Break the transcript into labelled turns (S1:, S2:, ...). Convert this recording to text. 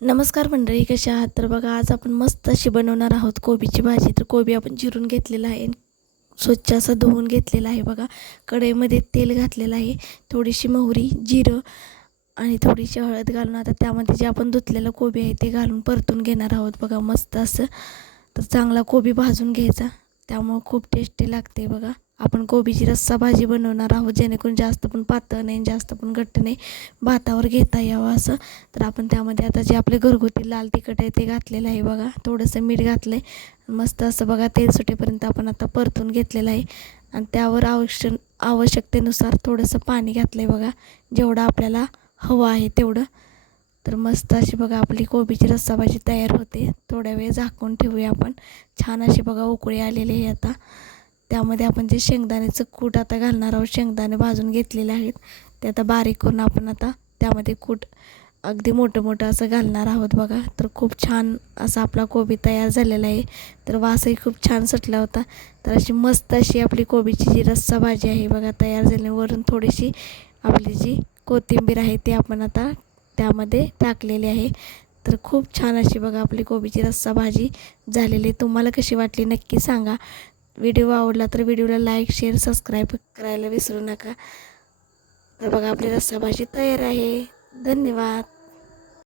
S1: नमस्कार मंडळी कशा आहात? तर बघा आज आपण मस्त अशी बनवणार आहोत कोबीची भाजी. तर कोबी आपण चिरून घेतलेला आहे स्वच्छ असं धुवून घेतलेला आहे बघा. कढईमध्ये तेल घातलेलं आहे. थोडीशी मोहरी जिरं आणि थोडीशी हळद घालून आता त्यामध्ये जे आपण धुतलेलं कोबी आहे ते घालून परतून घेणार आहोत बघा मस्त असं. तर चांगला कोबी भाजून घ्यायचा. त्यामुळं खूप टेस्टी लागते बघा. आपण कोबीची रस्सा भाजी बनवणार आहोत जेणेकरून जास्त पण पातळ नाही जास्त पण घट्ट नाही भातावर घेता यावं असं. तर आपण त्यामध्ये आता जे आपले घरगुती लाल तिखट आहे ते घातलेलं आहे बघा. थोडंसं मीठ घातलं आहे मस्त असं बघा तेल सुटेपर्यंत आपण आता परतून घेतलेलं आहे. आणि त्यावर आवश्य आवश्यकतेनुसार थोडंसं पाणी घातलं आहे बघा. जेवढं आपल्याला हवं आहे तेवढं. तर मस्त अशी बघा आपली कोबीची रस्सा भाजी तयार होते. थोड्या वेळ झाकून ठेवूया आपण. छान अशी बघा उकळी आलेली आहे आता. त्यामध्ये आपण जे शेंगदाण्याचं कूट आता घालणार आहोत शेंगदाणे भाजून घेतलेले आहेत. ते आता बारीक करून आपण आता त्यामध्ये कूट अगदी मोठं मोठं असं घालणार आहोत बघा. तर खूप छान असा आपला कोबी तयार झालेला आहे. तर वासही खूप छान सुटला होता. तर अशी मस्त अशी आपली कोबीची जी रस्सा भाजी आहे बघा तयार झाली. वरून थोडीशी आपली जी कोथिंबीर आहे ती आपण आता त्यामध्ये टाकलेली आहे. तर खूप छान अशी बघा आपली कोबीची रस्सा भाजी झालेली तुम्हाला कशी वाटली नक्की सांगा. व्हिडिओ आवडला तर व्हिडिओला लाईक शेअर सबस्क्राईब करायला विसरू नका. तर बघा आपली रस्साभाजी तयार आहे. धन्यवाद.